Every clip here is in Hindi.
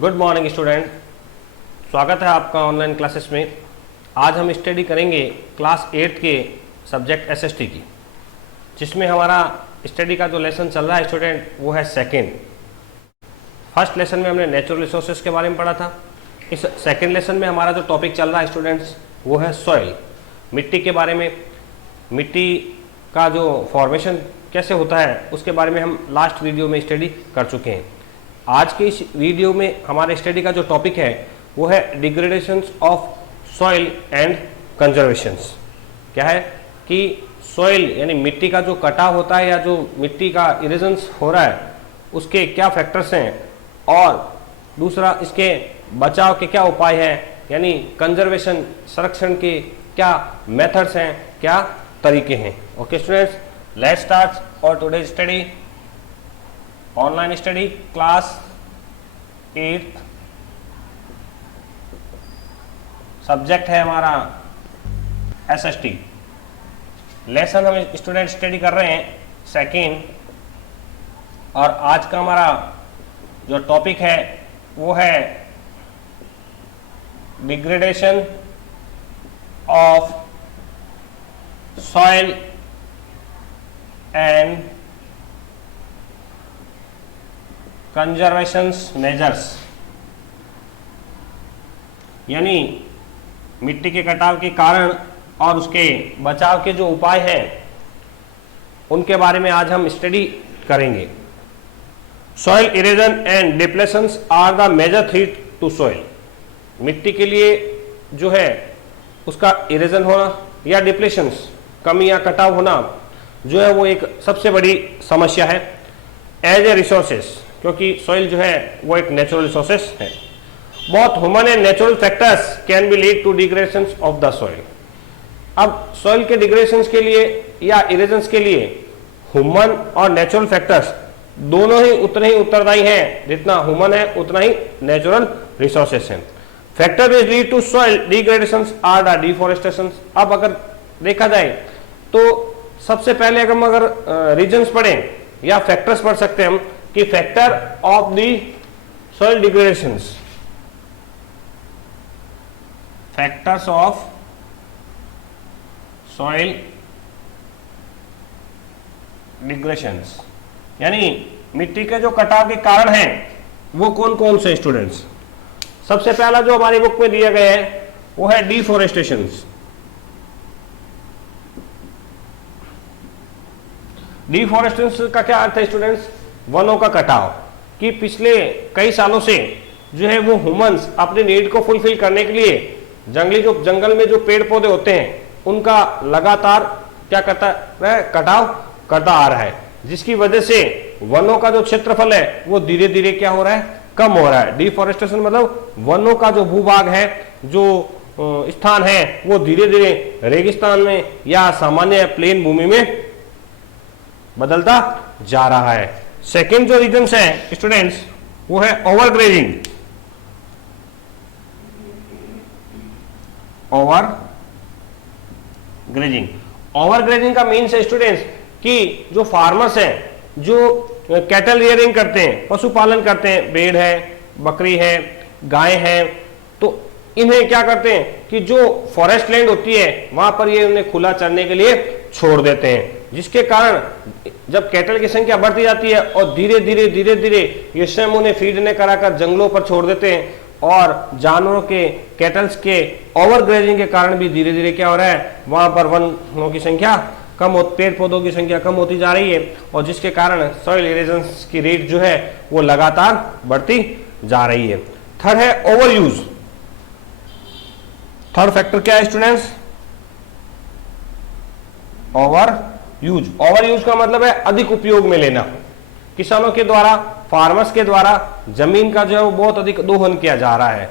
गुड मॉर्निंग स्टूडेंट, स्वागत है आपका ऑनलाइन क्लासेस में। आज हम स्टडी करेंगे क्लास 8 के सब्जेक्ट एसएसटी की, जिसमें हमारा स्टडी का जो लेसन चल रहा है स्टूडेंट वो है सेकेंड। फर्स्ट लेसन में हमने नेचुरल रिसोर्सेज के बारे में पढ़ा था। इस सेकेंड लेसन में हमारा जो टॉपिक चल रहा है स्टूडेंट्स वो है सॉइल, मिट्टी के बारे में। मिट्टी का जो फॉर्मेशन कैसे होता है उसके बारे में हम लास्ट वीडियो में स्टडी कर चुके हैं। आज के इस वीडियो में हमारे स्टडी का जो टॉपिक है वो है डिग्रेडेशंस ऑफ सॉइल एंड कंजर्वेशंस। क्या है कि सॉइल यानी मिट्टी का जो कटाव होता है या जो मिट्टी का इरेजन्स हो रहा है उसके क्या फैक्टर्स हैं, और दूसरा इसके बचाव के क्या उपाय हैं, यानी कंजर्वेशन संरक्षण के क्या मेथड्स हैं, क्या तरीके हैं। ओके स्टूडेंट्स, लेट्स स्टार्ट और today study online study class 8। Subject है हमारा एसएसटी। लेसन हम स्टूडेंट स्टडी कर रहे हैं सेकेंड, और आज का हमारा जो टॉपिक है वो है degradation of soil and conservations measures, यानी मिट्टी के कटाव के कारण और उसके बचाव के जो उपाय हैं उनके बारे में आज हम स्टडी करेंगे। Soil erosion and depletions are the major threat to soil. मिट्टी के लिए जो है उसका इरेजन होना या डिप्लेशंस, कमी या कटाव होना जो है वो एक सबसे बड़ी समस्या है एज ए रिसोर्सेस, क्योंकि सॉइल जो है वो एक नेचुरल रिसोर्सेस है। Both human and natural factors can be lead to degradation of the soil. अब सॉइल के डिग्रेडेशन के लिए या इरेजन्स के लिए ह्यूमन और नेचुरल फैक्टर्स दोनों ही उतने ही उत्तरदायी हैं, जितना ह्यूमन है उतना ही नेचुरल रिसोर्सेस हैं। Factor which lead to soil degradation are the deforestation. अब अगर देखा जाए तो सबसे पहले अगर रीजन्स पढ़ें या फैक्टर्स पढ़ सकते हैं हम कि factor of the soil डिग्रेडेशंस, factors of soil डिग्रेडेशंस, यानी मिट्टी के जो कटाव के कारण हैं वो कौन कौन से स्टूडेंट्स। सबसे पहला जो हमारी बुक में दिया गया है वो है डिफॉरेस्टेशंस। डिफॉरेस्टेशन का क्या अर्थ है स्टूडेंट्स? वनों का कटाव। कि पिछले कई सालों से जो है वो ह्यूमंस अपनी नीड को फुलफिल करने के लिए जंगल में जो पेड़ पौधे होते हैं उनका लगातार क्या करता है, कटाव करता आ रहा है, जिसकी वजह से वनों का जो क्षेत्रफल है वो धीरे धीरे क्या हो रहा है, कम हो रहा है। डिफॉरेस्टेशन मतलब वनों का जो भूभाग है, जो स्थान है वो धीरे धीरे रेगिस्तान में या सामान्य प्लेन भूमि में बदलता जा रहा है। सेकेंड जो रीजन्स है स्टूडेंट्स वो है ओवरग्रेजिंग। ओवरग्रेजिंग का मीन्स है स्टूडेंट्स कि जो फार्मर्स हैं, जो कैटल रियरिंग करते हैं, पशुपालन करते हैं, भेड़ है, बकरी है, गाय है, तो इन्हें क्या करते हैं कि जो फॉरेस्ट लैंड होती है वहां पर ये उन्हें खुला चरने के लिए छोड़ देते हैं, जिसके कारण जब कैटल की संख्या बढ़ती जाती है और धीरे धीरे ये स्वयं उन्हें फीड न कराकर जंगलों पर छोड़ देते हैं, और जानवरों के कैटल्स के ओवरग्रेजिंग के कारण भी धीरे धीरे क्या हो रहा है, वहां पर वनों की संख्या कम हो, पेड़ पौधों की संख्या कम होती जा रही है, और जिसके कारण सॉइल इरेजन की रेट जो है वो लगातार बढ़ती जा रही है। थर्ड है ओवर यूज। थर्ड फैक्टर क्या है students? Over use. Over use का मतलब है अधिक उपयोग में लेना। किसानों के द्वारा, फार्मर्स के द्वारा जमीन का जो है वो बहुत अधिक दोहन किया जा रहा है,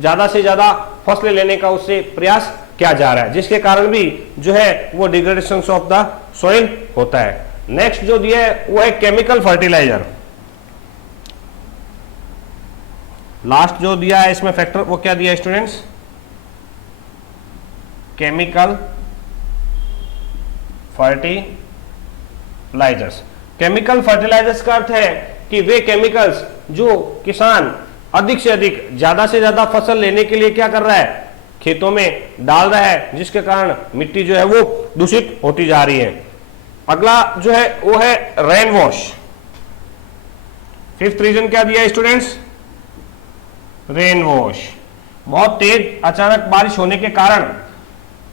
ज्यादा से ज्यादा फसलें लेने का उससे प्रयास किया जा रहा है, जिसके कारण भी जो है वो डिग्रेडेशन ऑफ द सॉइल होता है। नेक्स्ट जो दिया है वो है केमिकल फर्टिलाइजर। लास्ट जो दिया है इसमें फैक्टर वो क्या दिया है students? Chemical fertilisers. Chemical fertilisers का अर्थ है कि वे केमिकल्स जो किसान अधिक से अधिक ज्यादा से ज्यादा फसल लेने के लिए क्या कर रहा है, खेतों में डाल रहा है, जिसके कारण मिट्टी जो है वो दूषित होती जा रही है। अगला जो है वो है रेन वॉश। फिफ्थ रीजन क्या दिया स्टूडेंट्स, रेन वॉश। बहुत तेज अचानक बारिश होने के कारण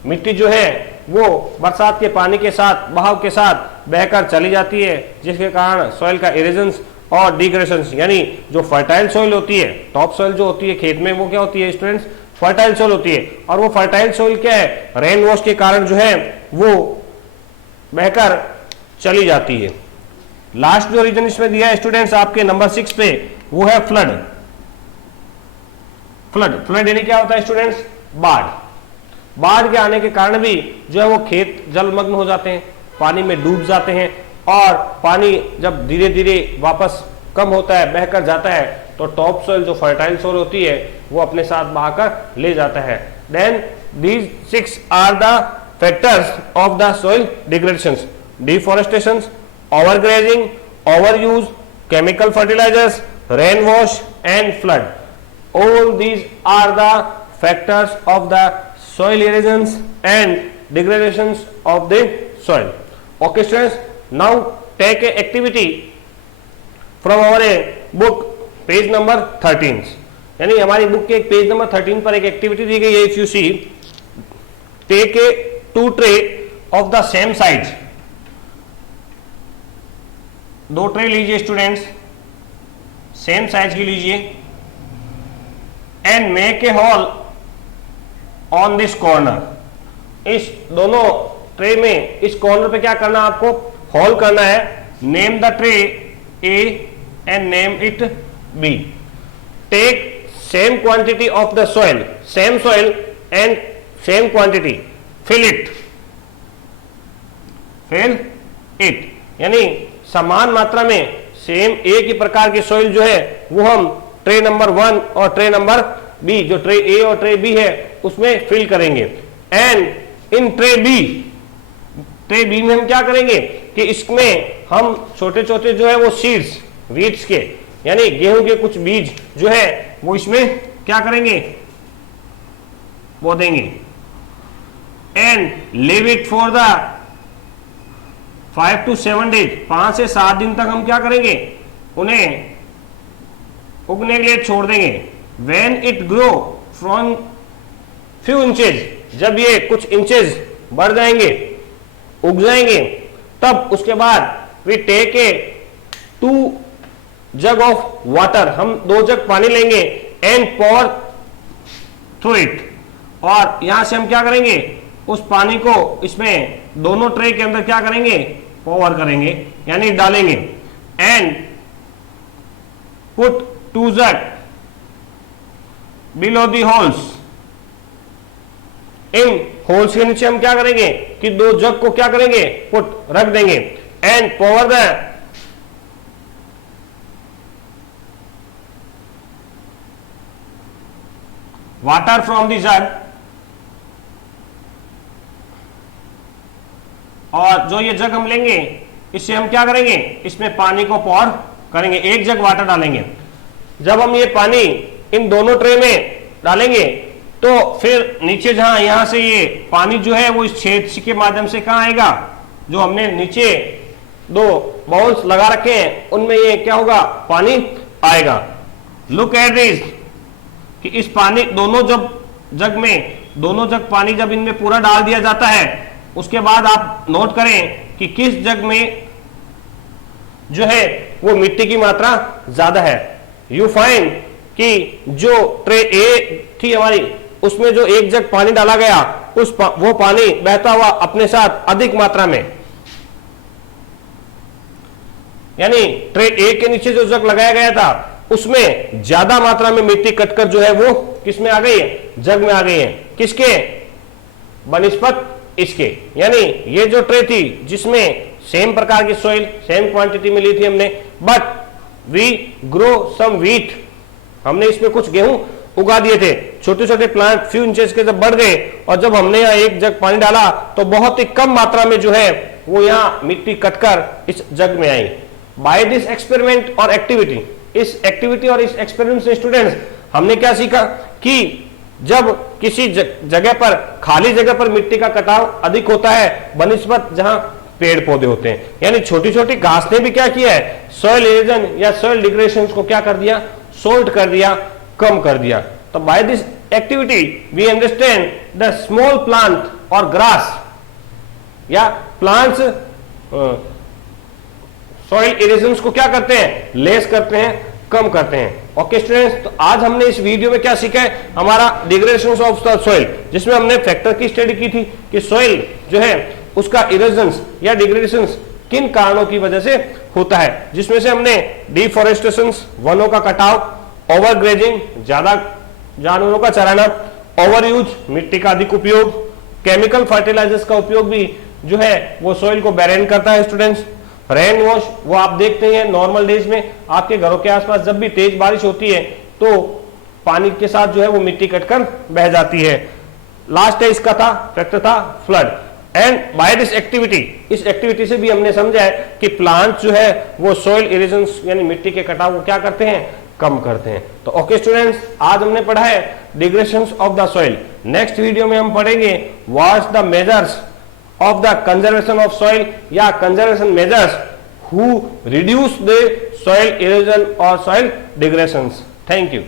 मिट्टी जो है वो बरसात के पानी के साथ, बहाव के साथ बहकर चली जाती है, जिसके कारण सॉइल का इरेजन्स और डिग्रेडेशन, यानी जो फर्टाइल सॉइल होती है, टॉप सॉइल जो होती है खेत में, वो क्या होती है स्टूडेंट्स, फर्टाइल सॉइल होती है। और वो फर्टाइल सॉइल क्या है, रेन वॉश के कारण जो है वो बहकर चली जाती है। लास्ट जो रीजन इसमें दिया है स्टूडेंट्स आपके नंबर 6 पे, वो है फ्लड। फ्लड यानी क्या होता है स्टूडेंट्स, बाढ़। बाढ़ के आने के कारण भी जो है वो खेत जलमग्न हो जाते हैं, पानी में डूब जाते हैं, और पानी जब धीरे धीरे वापस कम होता है, बहकर जाता है, तो टॉप सॉइल जो फर्टाइल सॉइल होती है वो अपने साथ बहाकर ले जाता है। Then these 6 are the factors of the soil degradations: deforestation, overgrazing, overuse, chemical fertilisers, rain wash and flood. All these are the factors of the soil erosions and degradations of the soil. Okay students, now take a activity from our book page number 13. यानी हमारी बुक के पेज नंबर 13 पर एक एक्टिविटी दी गई है। If you see, take a 2 tray of the same size. 2 tray लीजिए स्टूडेंट्स, सेम साइज की लीजिए, and make a hole on this corner. इस दोनों ट्रे में इस कॉर्नर पे क्या करना, आपको होल करना है। Name the tray A and name it B. Take same quantity of the soil, same soil and same quantity, fill it, fill it, यानी समान मात्रा में सेम एक ही प्रकार की सॉइल जो है वो हम ट्रे नंबर 1 और ट्रे नंबर बी, जो ट्रे ए और ट्रे बी है उसमें फिल करेंगे। एंड इन ट्रे बी में हम क्या करेंगे कि इसमें हम छोटे छोटे जो है वो सीड्स, वीड्स के, यानी गेहूं के कुछ बीज जो है वो इसमें क्या करेंगे, बो देंगे। And leave it for the 5 to 7 days, 5 से 7 दिन तक हम क्या करेंगे, उन्हें उगने के लिए छोड़ देंगे। When it grow from few inches, जब ये कुछ इंचेस बढ़ जाएंगे, उग जाएंगे, तब उसके बाद we take a 2 jug of water, हम 2 जग पानी लेंगे, and pour through it, और यहां से हम क्या करेंगे, उस पानी को इसमें दोनों ट्रे के अंदर क्या करेंगे, पोर करेंगे, यानी डालेंगे। And put 2 jug below the holes, in holes के नीचे हम क्या करेंगे कि 2 जग को क्या करेंगे, पुट रख देंगे। And power the water from the जग, और जो ये जग हम लेंगे इससे हम क्या करेंगे, इसमें पानी को पोर करेंगे, 1 जग वाटर डालेंगे। जब हम ये पानी इन दोनों ट्रे में डालेंगे तो फिर नीचे जहां यहां से ये पानी जो है वो इस छेद के माध्यम से कहां आएगा, जो हमने नीचे 2 बाउल्स लगा रखे हैं उनमें ये क्या होगा, पानी आएगा। लुक एट दिस, कि इस पानी दोनों जग में दोनों जग पानी जब इनमें पूरा डाल दिया जाता है, उसके बाद आप नोट करें कि किस जग में जो है वो मिट्टी की मात्रा ज्यादा है। यू फाइंड कि जो ट्रे ए थी हमारी, उसमें जो 1 जग पानी डाला गया, वो पानी बहता हुआ अपने साथ अधिक मात्रा में, यानी ट्रे ए के नीचे जो जग लगाया गया था उसमें ज्यादा मात्रा में मिट्टी कटकर जो है वो किस में आ गई है, जग में आ गई है। किसके बनिस्पत इसके, यानी ये जो ट्रे थी जिसमें सेम प्रकार की सॉइल सेम क्वांटिटी मिली थी हमने, but we grow some wheat, हमने इसमें कुछ गेहूं उगा दिए थे। छोटे छोटे प्लांट फ्यू इंचेस के जब बढ़ गए और जब हमने यहाँ 1 जग पानी डाला तो बहुत ही कम मात्रा में जो है वो यहाँ मिट्टी कटकर इस जग में आई। बाय दिस एक्सपेरिमेंट और एक्टिविटी, इस एक्टिविटी और इस एक्सपेरिमेंट से स्टूडेंट्स हमने क्या सीखा कि जब किसी जगह पर, खाली जगह पर मिट्टी का कटाव अधिक होता है बनिस्बत जहां पेड़ पौधे होते हैं, यानी छोटी छोटी घास ने भी क्या किया है, सॉइल इरोजन या सॉइल डिग्रेडेशन को क्या कर दिया, सोल्ट कर दिया, कम कर दिया। तो by this activity we understand the small plant और ग्रास या प्लांट्स सॉइल इरोजन को क्या करते हैं, लेस करते हैं, कम करते हैं। ओके स्टूडेंट्स, तो आज हमने इस वीडियो में क्या सीखा है, हमारा डिग्रेडेशन ऑफ द सॉइल, जिसमें हमने फैक्टर की स्टडी की थी कि सॉइल जो है उसका इरोजन या डिग्रेडेशन किन कारणों की वजह से होता है, जिसमें से हमने डिफॉरेस्टेशन, वनों का कटाव, ओवरग्रेजिंग, ज्यादा जानवरों का चराना, ओवर यूज, मिट्टी का अधिक उपयोग, केमिकल फर्टिलाइजर्स का उपयोग भी जो है वो सॉइल को बैरेन करता है। स्टूडेंट्स, रेन वॉश, वो आप देखते हैं नॉर्मल डेज में आपके घरों के आसपास जब भी तेज बारिश होती है तो पानी के साथ जो है वो मिट्टी कटकर बह जाती है। लास्ट है इसका था फैक्टर था flood. And by this activity, इस एक्टिविटी से भी हमने समझा है कि प्लांट जो है वो सॉइल इरोजन यानी मिट्टी के कटाव को क्या करते हैं, कम करते हैं। तो ओके स्टूडेंट्स, आज हमने पढ़ा है degradation of the soil. Next video में हम पढ़ेंगे what the measures of the conservation of soil या conservation measures who reduce the soil erosion or soil degradations. Thank you.